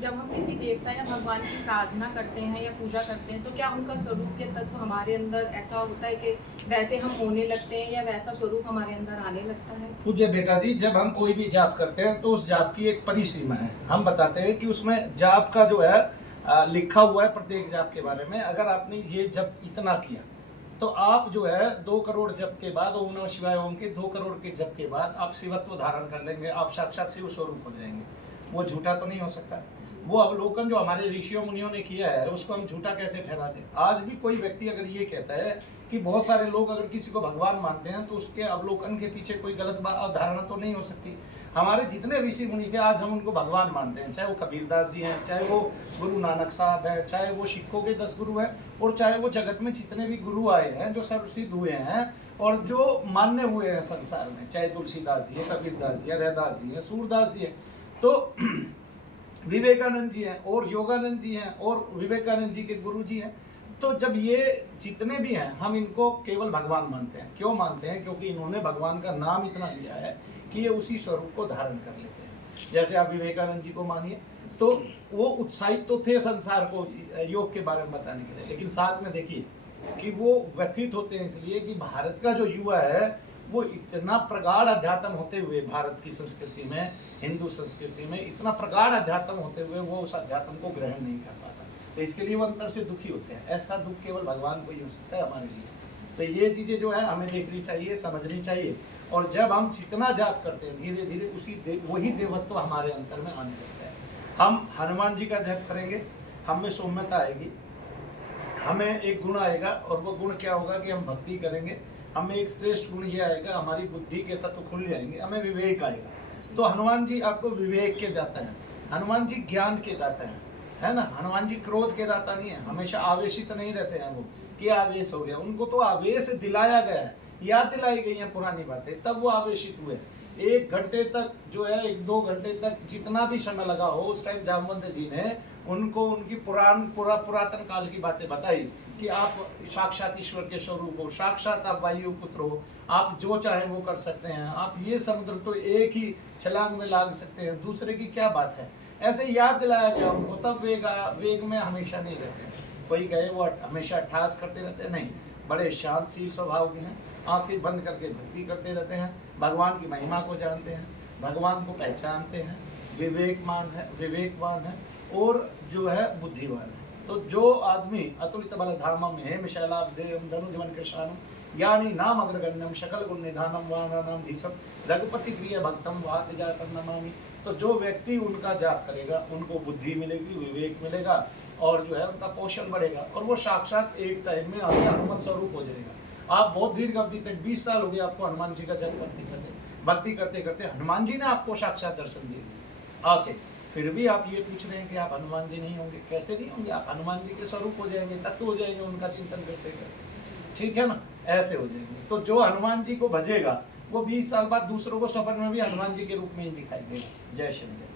जब हम किसी देवता या भगवान की साधना करते हैं या पूजा करते हैं तो क्या उनका स्वरूप या तत्व हमारे अंदर ऐसा होता है कि वैसे हम होने लगते हैं या वैसा स्वरूप हमारे अंदर आने लगता है? पूज्य बेटा जी, जब हम कोई भी जाप करते हैं तो उस जाप की एक परिसीमा है। हम बताते हैं कि उसमें जाप का जो है लिखा हुआ है प्रत्येक जाप के बारे में। अगर आपने ये जप इतना किया तो आप जो है 2 करोड़ जप के बाद, ओम नमः शिवाय ओम के 2 करोड़ के जप के बाद आप शिवत्व धारण कर लेंगे, आप साक्षात शिव स्वरूप हो जाएंगे। वो झूठा तो नहीं हो सकता। वो अवलोकन जो हमारे ऋषियों मुनियों ने किया है उसको हम झूठा कैसे ठहरा दें? आज भी कोई व्यक्ति अगर ये कहता है कि बहुत सारे लोग अगर किसी को भगवान मानते हैं तो उसके अवलोकन के पीछे कोई गलत धारणा तो नहीं हो सकती। हमारे जितने ऋषि मुनि थे आज हम उनको भगवान मानते हैं, चाहे वो कबीरदास जी हैं, चाहे वो गुरु नानक साहब है, चाहे वो सिखों के 10 गुरु हैं, और चाहे वो जगत में जितने भी गुरु आए हैं जो सर्वसिद्ध हुए हैं और जो मान्य हुए हैं संसार में, चाहे तुलसीदास जी है, कबीरदास जी है, रैदास जी है, सूरदास जी है, तो विवेकानंद जी हैं और योगानंद जी हैं और विवेकानंद जी के गुरु जी हैं। तो जब ये जितने भी हैं हम इनको केवल भगवान मानते हैं। क्यों मानते हैं? क्योंकि इन्होंने भगवान का नाम इतना लिया है कि ये उसी स्वरूप को धारण कर लेते हैं। जैसे आप विवेकानंद जी को मानिए तो वो उत्साहित तो थे संसार को योग के बारे में बताने के लिए, लेकिन साथ में देखिए कि वो व्यथित होते हैं इसलिए कि भारत का जो युवा है वो इतना प्रगाढ़ अध्यात्म होते हुए, भारत की संस्कृति में, हिंदू संस्कृति में इतना प्रगाढ़ अध्यात्म होते हुए वो उस अध्यात्म को ग्रहण नहीं कर पाता, तो इसके लिए वो अंतर से दुखी होते हैं। ऐसा दुख केवल भगवान को ही हो सकता है हमारे लिए। तो ये चीज़ें जो है हमें देखनी चाहिए, समझनी चाहिए, और जब हम जितना जाप करते हैं धीरे धीरे वही देवत्व हमारे अंतर में आने लगता है। हम हनुमान जी का जप करेंगे, हम में सौम्यता आएगी, हमें एक गुण आएगा, और वो गुण क्या होगा कि हम भक्ति करेंगे, हमें एक श्रेष्ठ गुण ये आएगा, हमारी बुद्धि के तत्व खुल जाएंगे, हमें विवेक आएगा। तो हनुमान जी आपको विवेक के दाता हैं, हनुमान जी ज्ञान के दाता हैं, है ना। हनुमान जी क्रोध के दाता नहीं है, हमेशा आवेशित नहीं रहते हैं वो कि आवेश हो गया, उनको तो आवेश दिलाया गया है, याद दिलाई गई हैं पुरानी बातें, तब वो आवेशित हुए। 1 घंटे तक जो है 1-2 घंटे तक जितना भी समय लगा हो, उस टाइम जामवंत जी ने उनको उनकी पुरातन काल की बातें बताई कि आप साक्षात ईश्वर के स्वरूप हो, साक्षात आप वायु पुत्र हो, आप जो चाहे वो कर सकते हैं, आप ये समुद्र तो एक ही छलांग में लाग सकते हैं, दूसरे की क्या बात है। ऐसे याद दिलाया गया उनको, तब वेग में हमेशा नहीं रहते। कोई कहे वो हमेशा अट्ठास करते रहते, नहीं, बड़े शांतशील स्वभाव के हैं, आंखें बंद करके भक्ति करते रहते हैं, भगवान की महिमा को जानते हैं, भगवान को पहचानते हैं, विवेकवान है और जो है बुद्धिमान है। तो जो आदमी अतुलित बल धामम है मिशैलाब्धेयम धनुजवन कृष्णानम ज्ञानी नाम अग्रगण्यम शकल गुण निधानम वाणानाम धीसम रघुपति प्रिय भक्तम वात जातम नमामि। तो जो व्यक्ति उनका जाप करेगा उनको बुद्धि मिलेगी, विवेक मिलेगा, और जो है उनका कौशल बढ़ेगा, और वो साक्षात एक टाइम में आगे हनुमत स्वरूप हो जाएगा। आप बहुत दीर्घ अवधि तक 20 साल हो गए आपको हनुमान जी का जप भक्ति करते करते हनुमान जी ने आपको साक्षात दर्शन दिए आके, फिर भी आप ये पूछ रहे हैं कि आप हनुमान जी नहीं होंगे। कैसे नहीं होंगे? आप हनुमान जी के स्वरूप हो जाएंगे, तत्व हो जाएंगे उनका चिंतन करते करते, ठीक है ना, ऐसे हो जाएंगे। तो जो हनुमान जी को भजेगा वो 20 साल बाद दूसरों को सपन में भी हनुमान जी के रूप में ही दिखाई देगा। जय श्री राम।